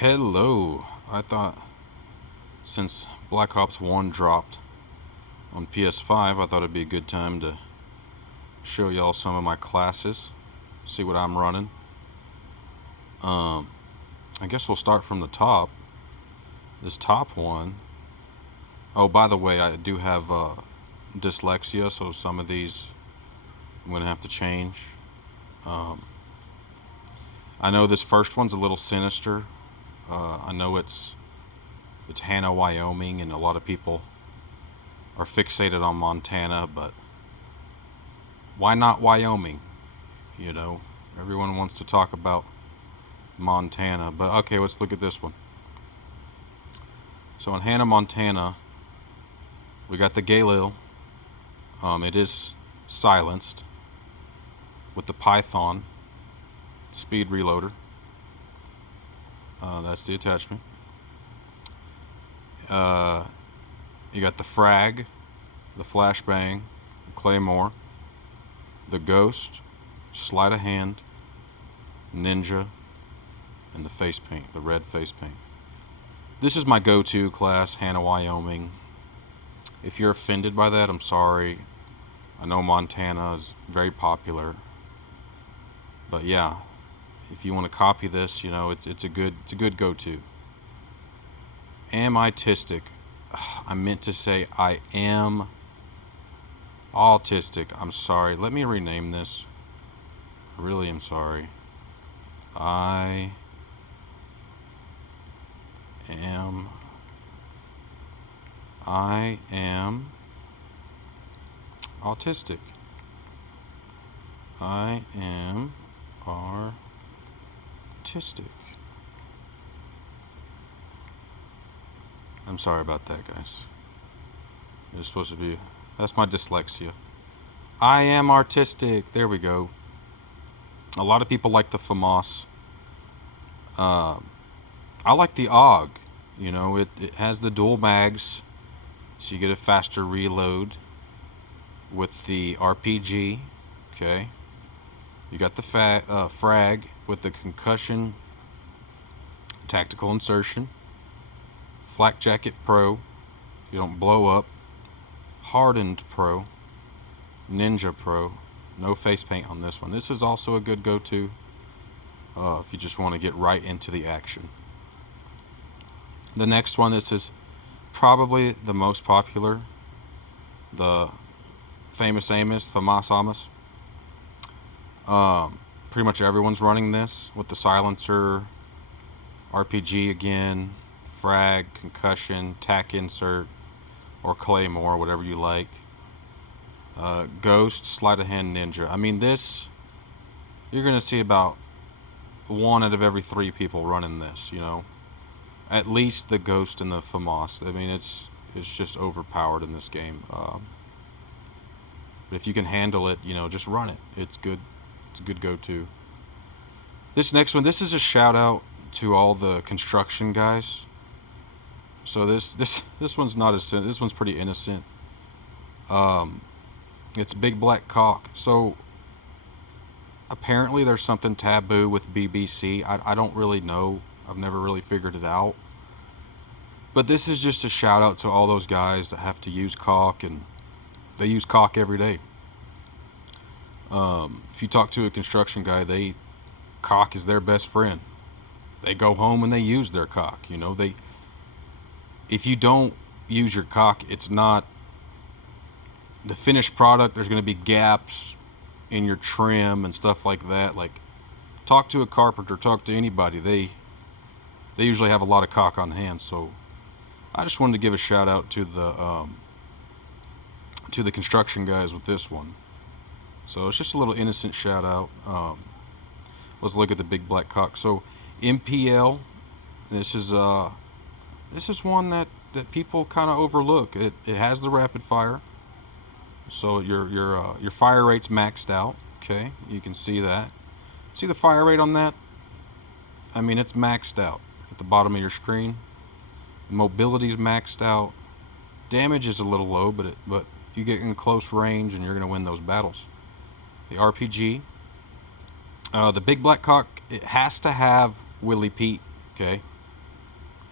Hello. I thought since Black Ops 1 dropped on PS5, I thought it'd be a good time to show y'all some of my classes, see what I'm running. Um, I guess we'll start from the top. This top one. Oh, by the way, I do have dyslexia, so some of these I'm gonna have to change. Um, I know this first one's a little sinister. I know it's Hannah, Wyoming, and a lot of people are fixated on Montana, but why not Wyoming? You know, everyone wants to talk about Montana, but okay, let's look at this one. So in Hannah, Montana, we got the Galil. It is silenced with the Python speed reloader. That's the attachment. You got the frag, the flashbang, the claymore, the ghost, sleight of hand, ninja, and the face paint, the red face paint. This is my go-to class, Hannah, Wyoming. If you're offended by that, I'm sorry. I know Montana is very popular, but yeah, if you want to copy this, you know it's a good go-to. Am I autistic? I meant to say I am autistic. I'm sorry. Let me rename this. I really am sorry. I am I am autistic. I am autistic. I'm sorry about that, guys. It's supposed to be. That's my dyslexia. I am artistic. There we go. A lot of people like the FAMAS. I like the AUG. You know, it has the dual mags, so you get a faster reload with the RPG. Okay. You got the frag with the concussion, tactical insertion, flak jacket pro. You don't blow up. Hardened pro, ninja pro. No face paint on this one. This is also a good go-to if you just want to get right into the action. The next one, this is probably the most popular, the famous Amos, FAMAS Amos. Pretty much everyone's running this with the silencer, RPG again, frag, concussion, tack insert, or claymore, whatever you like. Ghost, sleight of hand, ninja. I mean, this, you're going to see about one out of every three people running this, you know. At least the ghost and the FAMAS. I mean, it's just overpowered in this game. But if you can handle it, you know, just run it. It's good. It's a good go-to. This next one, this is a shout out to all the construction guys. So this one's not as this one's pretty innocent. It's big black cock. So apparently there's something taboo with BBC. I don't really know. I've never really figured it out. But this is just a shout out to all those guys that have to use caulk, and they use caulk every day. If you talk to a construction guy, caulk is their best friend. They go home and they use their caulk. You know, if you don't use your caulk, it's not the finished product. There's going to be gaps in your trim and stuff like that. Like, talk to a carpenter, talk to anybody. They usually have a lot of caulk on hand. So I just wanted to give a shout out to the construction guys with this one. So it's just a little innocent shout out. Let's look at the big black cock. So MPL, this is one that people kind of overlook. It has the rapid fire, so your fire rate's maxed out. Okay, you can see that. See the fire rate on that? I mean, it's maxed out at the bottom of your screen. Mobility's maxed out. Damage is a little low, but you get in close range and you're gonna win those battles. The RPG, the big black cock, it has to have Willie Pete. Okay,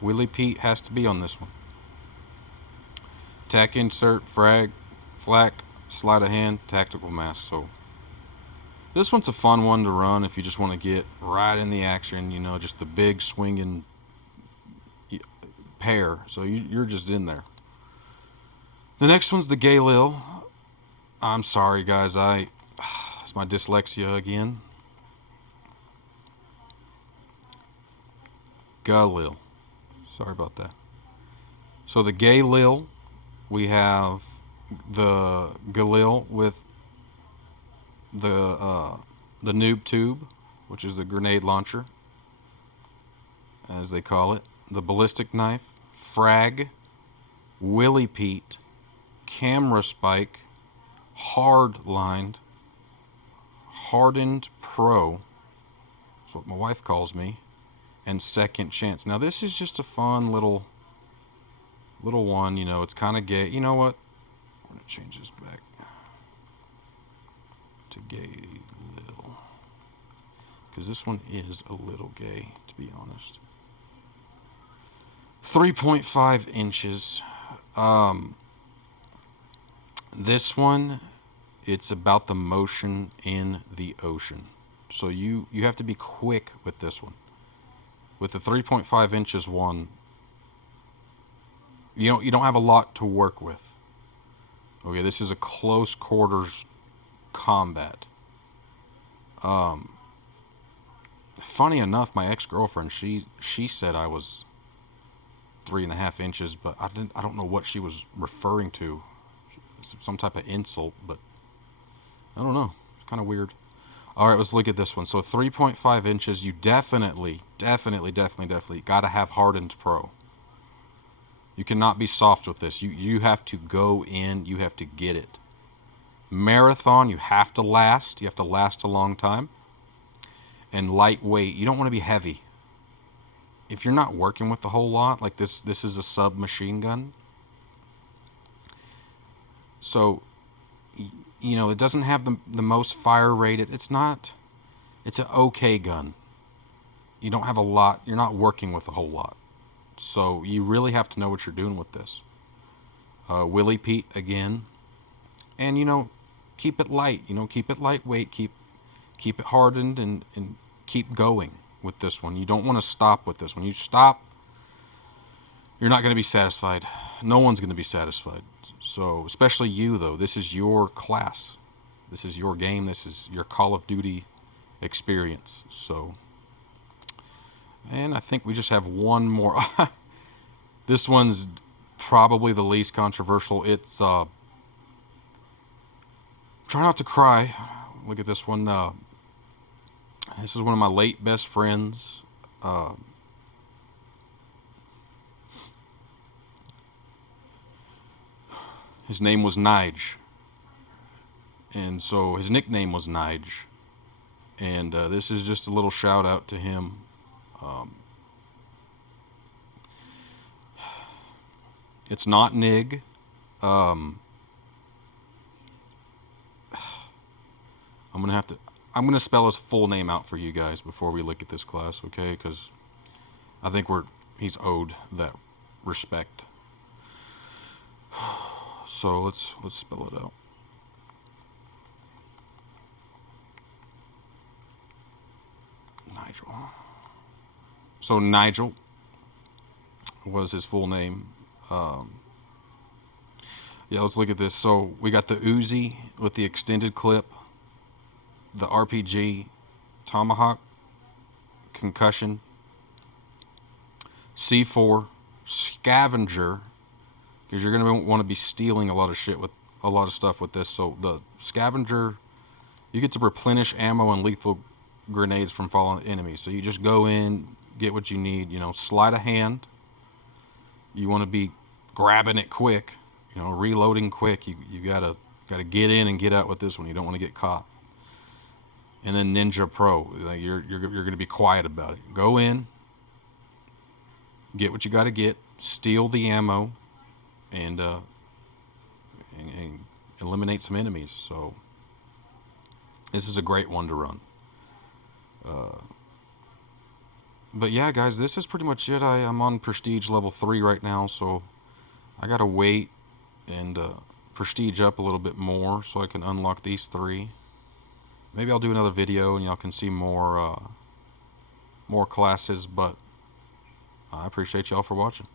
Willie Pete has to be on this one. Tack insert, frag, flak, sleight of hand, tactical mask. So this one's a fun one to run if you just want to get right in the action, you know, just the big swinging pair. So you're just in there. The next one's the Galil. I'm sorry, guys. It's my dyslexia again. Galil. Sorry about that. So the Galil, we have the Galil with the noob tube, which is the grenade launcher, as they call it. The ballistic knife, frag, Willie Pete, camera spike, hard lined, hardened pro. That's what my wife calls me. And second chance. Now this is just a fun little one, you know, it's kind of gay. You know what? I'm going to change this back to gay little. Because this one is a little gay, to be honest. 3.5 inches. This one, it's about the motion in the ocean. So you have to be quick with this one. With the 3.5 inches one, you don't have a lot to work with. Okay, this is a close quarters combat. Funny enough, my ex-girlfriend, she said I was 3.5 inches, but I don't know what she was referring to. Some type of insult, but I don't know. It's kind of weird. All right, let's look at this one. So 3.5 inches, you definitely got to have hardened pro. You cannot be soft with this. You have to go in. You have to get it. Marathon, you have to last. You have to last a long time. And lightweight, you don't want to be heavy. If you're not working with a whole lot, like this is a submachine gun. So, you know, it doesn't have the most fire rate. It's an okay gun. You don't have a lot. You're not working with a whole lot. So you really have to know what you're doing with this. Willie Pete again. And, you know, keep it light. You know, keep it lightweight. Keep it hardened and keep going with this one. You don't want to stop with this one. You stop, you're not going to be satisfied. No one's going to be satisfied. So, especially you, though. This is your class. This is your game. This is your Call of Duty experience. So, and I think we just have one more. This one's probably the least controversial. It's try not to cry. Look at this one. This is one of my late best friends. His name was Nige. And so his nickname was Nige. And this is just a little shout out to him. It's not Nig. I'm gonna spell his full name out for you guys before we look at this class, okay? Because I think he's owed that respect. So let's spell it out. Nigel. So Nigel was his full name. Yeah, let's look at this. So we got the Uzi with the extended clip, the RPG, Tomahawk, Concussion, C4, Scavenger, because you're going to want to be stealing a lot of stuff with this. So the Scavenger, you get to replenish ammo and lethal grenades from fallen enemies. So you just go in, get what you need, you know, sleight of hand. You want to be grabbing it quick, you know, reloading quick. You gotta get in and get out with this one. You don't want to get caught. And then Ninja Pro, like you're gonna be quiet about it. Go in, get what you got to get, steal the ammo, and eliminate some enemies. So this is a great one to run. But yeah, guys, this is pretty much it. I'm on Prestige level 3 right now, so I gotta wait and Prestige up a little bit more so I can unlock these 3. Maybe I'll do another video and y'all can see more classes, but I appreciate y'all for watching.